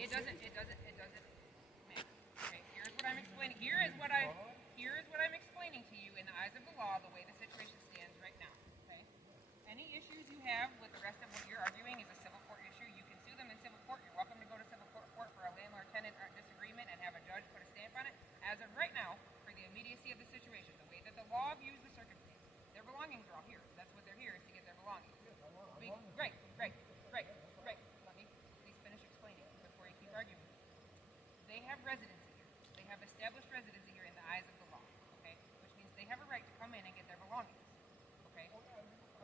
It doesn't matter. Okay, here's what I'm explaining. Here is what I'm explaining to you in the eyes of the law, the way the situation stands right now. Okay? Any issues you have with the rest of what you're arguing is a civil court issue. You can sue them in civil court. You're welcome to go to civil court for a landlord-tenant disagreement and have a judge put a stamp on it. As of right now, for the immediacy of the situation, the way that the law views the circumstance, their belongings are all here. That's what they're here, is to get their belongings. Right. Let me please finish explaining before you keep arguing. They have residency here. They have established residency here in the eyes of the law. Okay? Which means they have a right to come in and get their belongings. Okay?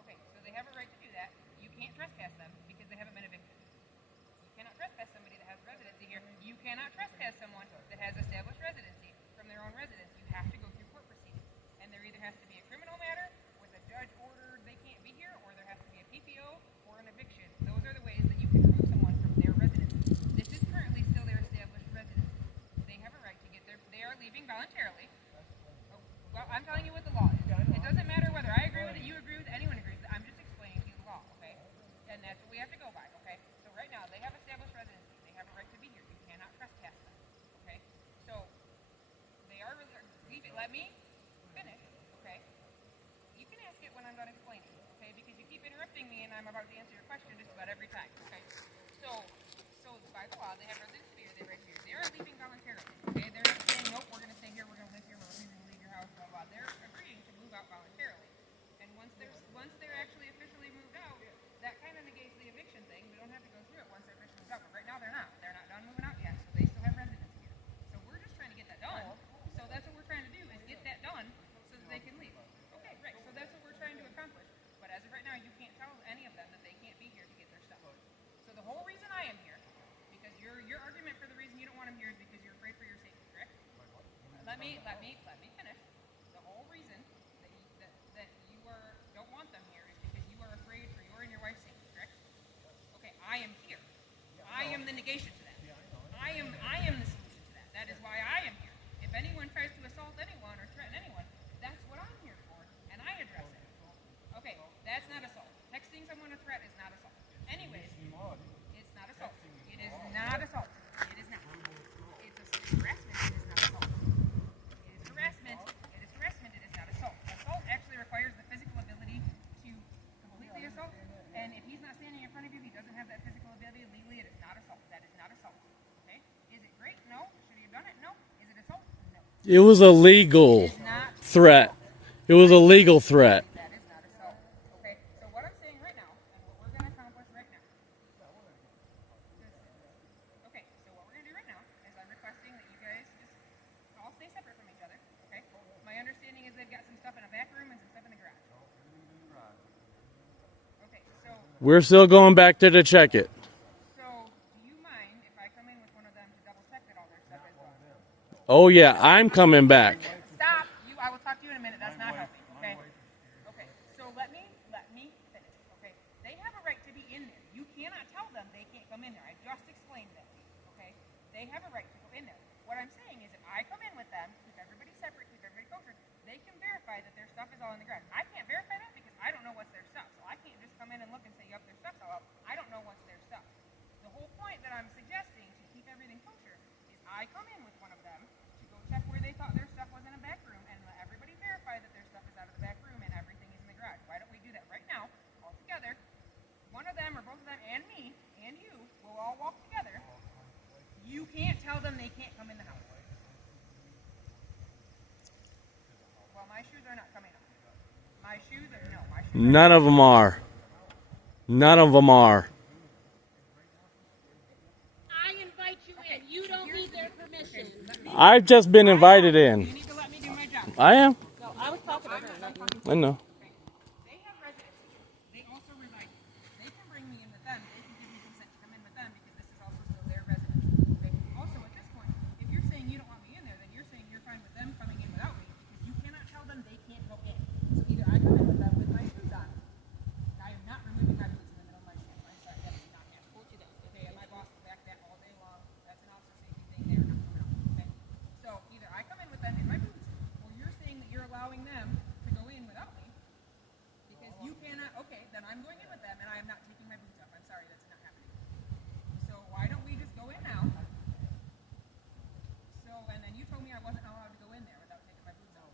Okay, so they have a right to do that. You can't trespass them because they haven't been evicted. You cannot trespass somebody that has residency here. You cannot trespass someone that has established residency from their own residence. You have to go through court proceedings. And there either has to be a criminal matter with a judge ordered they can't be here, or there has to be a PPO or an eviction. Those are the ways that you can remove someone from their residency. This is currently still their established residency. They have a right to get they are leaving voluntarily. Oh, well, I'm telling you what the law is. It doesn't matter whether I agree with it, you agree with it, anyone agrees with it. I'm just explaining to you the law, okay? And that's what we have to go by, okay? So right now, they have established residency. They have a right to be here. You cannot trespass them, okay? So they are leaving. Let me finish, okay? You can ask it when I'm done explaining, okay? Because you keep interrupting me, and I'm about to answer your question just about every time, okay? So by the law, they have residency here. They're right here. They are leaving voluntarily, okay? They're not saying, nope, we're going to stay here, we're going to live here, we're refusing to leave your house, blah, blah. They're agreeing to move out voluntarily. And once they're actually officially moved out, that kind of negates the eviction thing. We don't have to go through it once they're officially moved out. But right now, they're not. They're not done moving out yet, so they still have residency here. So we're just trying to get that done. So that's what we're trying to do, is get that done so that they can leave. Okay, right. So that's what we're trying to accomplish. But as of right now, you can't tell any of them that they can't be here to get their stuff. So the whole reason I am here, because your argument for the reason you don't want them here is because you're afraid for your safety, correct? Let me finish. The whole reason that you don't want them here is because you are afraid for your and your wife's safety, correct? Okay, I am here. I am the negation to that. I am the solution to that. That is why I am here. If anyone tries to assault anyone or threaten anyone, that's what I'm here for, and I address it. Okay, that's not assault. Texting someone a threat is not assault. Anyways, it's not assault. It is not assault. It is not. It's harassment. It is not assault. It is harassment. It is harassment. It is not assault. Assault actually requires the physical ability to completely assault. And if he's not standing in front of you, he doesn't have that physical ability legally. It is not assault. That is not assault. Okay? Is it great? No. Should he have done it? No. Is it assault? No. It was a legal threat. It was a legal threat. That is not assault. Okay? So what I'm saying right now, and what we're going to accomplish right now. Okay, so what we're going to do right now is I'm requesting that you guys just all stay separate from each other. Okay? My understanding is they've got some stuff in a back room and some stuff in the garage. Okay, so We're still going back there to check it. do you mind if I come in with one of them to double check that all their stuff is gone? Oh yeah, I'm coming back. Stop! I will talk to you in a minute. That's not helping. Okay. Okay. So let me finish. Okay. They have a right to be in there. You cannot tell them they can't come in there. I just explained that. Okay. They have a right to go in there. What I'm saying is, if I come in with them, keep everybody separate, keep everybody kosher, they can verify that their stuff is all in the garage. I can't verify that because I don't know what's their stuff. So I can't just come in and look and say, yep, their stuff's all up. I don't know what's their stuff. The whole point that I'm suggesting to keep everything kosher is I come in with one of them to go check where they thought their stuff was in a back room and let everybody verify that their stuff is out of the back room and everything is in the garage. Why don't we do that right now, all together? One of them or both of them and me and you will all walk together. You can't tell them they can't come in the house. Well, my shoes are not coming off. My shoes are, no, my shoes are None of them are. None of them are. I invite you in. You don't need their permission. I've just been invited You in. need to let me do my job. I am. No, I was talking to her. I know. They have residency. They also reside here. They can bring me in with them. They can give me consent to come in with them because this is also still their residence. Okay. Also, at this point, if you're saying you don't want me in there, then you're saying you're fine with them coming in without me because you cannot tell them they can't go in. So either I come in with them with my shoes on. I am not removing my boots in the middle of my shift. I'm sorry, that is not happening. Okay, and my boss will back that all day long. That's an officer safety thing. They are not coming out. Okay. So either I come in with them in my boots, or you're saying that you're allowing them to go in without me because you cannot. Okay, then I'm going in with them, and I am not taking my boots off. I'm sorry, that's not happening. So why don't we just go in now? told me I wasn't allowed to go in there without taking my boots off.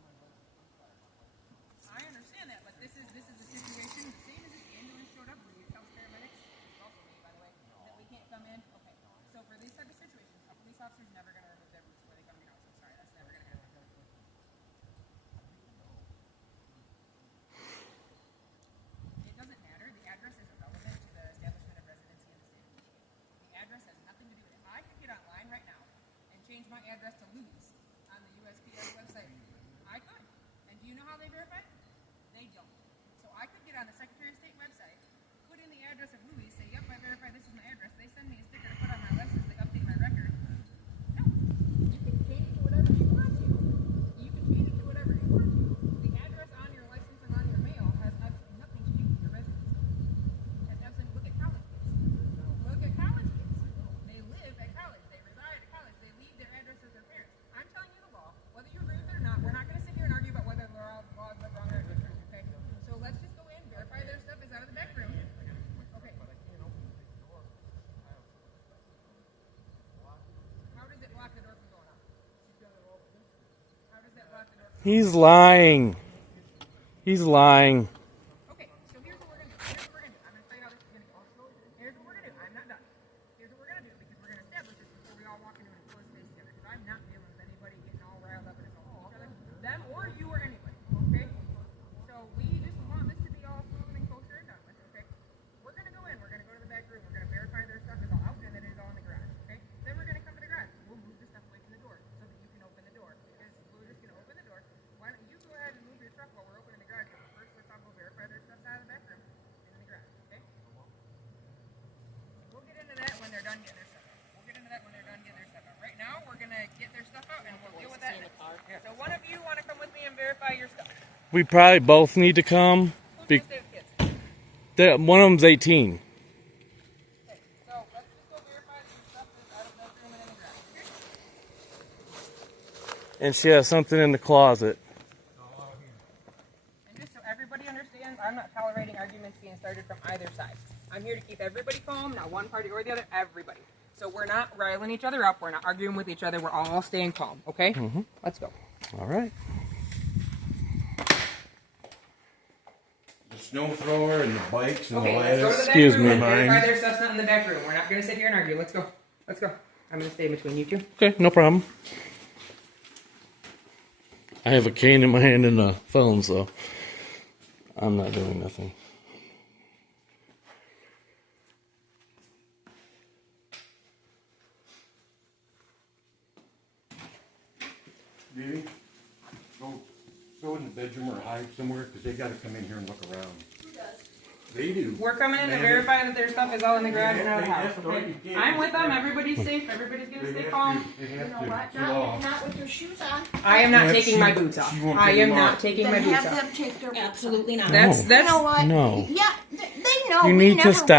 I understand that, but this is a situation, the same as if the ambulance showed up where you tell paramedics, it's also me, by the way, that we can't come in. Okay, so for these type of situations, a police officer's never going to remove their boots before they come to your house. I'm sorry, that's never going to happen. It doesn't matter. The address is irrelevant to the establishment of residency in the state of Michigan. The address has nothing to do with it. I could get online right now and change my address to Louis on the USPS website. I could. And do you know how they verify? They don't. So I could get on the Secretary of State website, put in the address of Louis, say, yep, I verify this is my address. They send me a sticker to put on my license. They update my record. No. You can change it to whatever you want to. You can change it to whatever you want to. The address on your license and on your mail has absolutely nothing to do with your residency. Has absolutely, look at college kids. Look at college kids. They live at college. They reside at college. They leave their address with their parents. I'm telling you the law. Whether you agree with it or not, we're not going to sit here and argue about whether the law is wrong or different. Okay? So let's just go in, verify their stuff is out of the back room. Okay. How does it block the door from going up? How does that block the door from He's lying. He's lying. Okay, so here's what we're gonna do. Here's what we're gonna do. I'm gonna tell you how this is gonna go. Here's what we're gonna do. I'm not done. Here's what we're gonna do because we're gonna establish this before we all walk into an enclosed space together. Because I'm not dealing with anybody getting all riled up and it's all each other, them or you or anybody. Okay? So we just want this to be all smooth and kosher and done with. Okay? We're gonna go in. We're gonna go to the back room. We're gonna verify their stuff is all out and that it is all in the garage. Okay? Then we're gonna come to the garage. We'll move the stuff away from the door so that you can open the door. Because we're just gonna open the door. Why don't you go ahead and move your truck while we're opening the garage? But first, let's all go verify their stuff out of the back room and in the garage. Okay? We'll get into that when they're done getting their stuff out. We'll get into that when they're done getting their stuff out. Right now, we're gonna get their stuff out and we'll deal with that next. So one of you want to come with me and verify your stuff. We probably both need to come. Who's gonna stay with kids? One of them's 18. Okay, so let's just go verify that your stuff is out of the bedroom and in the garage. Okay? And she has something in the closet. And just so everybody understands, I'm not tolerating arguments being started from either side. I'm here to keep everybody calm, not one party or the other, everybody. So we're not riling each other up, we're not arguing with each other, we're all staying calm, okay? Let's go. All right. The snow thrower and the bikes and Okay, the let's go to the lattice. back Excuse room me. and verify their stuff's not in the back room. We're not going to sit here and argue. Let's go. Let's go. I'm going to stay between you two. Okay, no problem. I have a cane in my hand and a phone, so I'm not doing nothing. Baby, go in the bedroom or hide somewhere because they got to come in here and look around. Who does? They do. We're coming in to Man, verify that their stuff is all in the garage and out of the house. They have Okay? to- I'm with them. Everybody's safe. Everybody's going to They stay have calm. to- they You have know to what? chill off. Not with your shoes on. I am not Yeah, taking she- my boots off. she won't I take am them not off. taking my Then boots have off. them take their boots Absolutely off. not. That's You know what? No. Yeah, they know. You we need to never stop.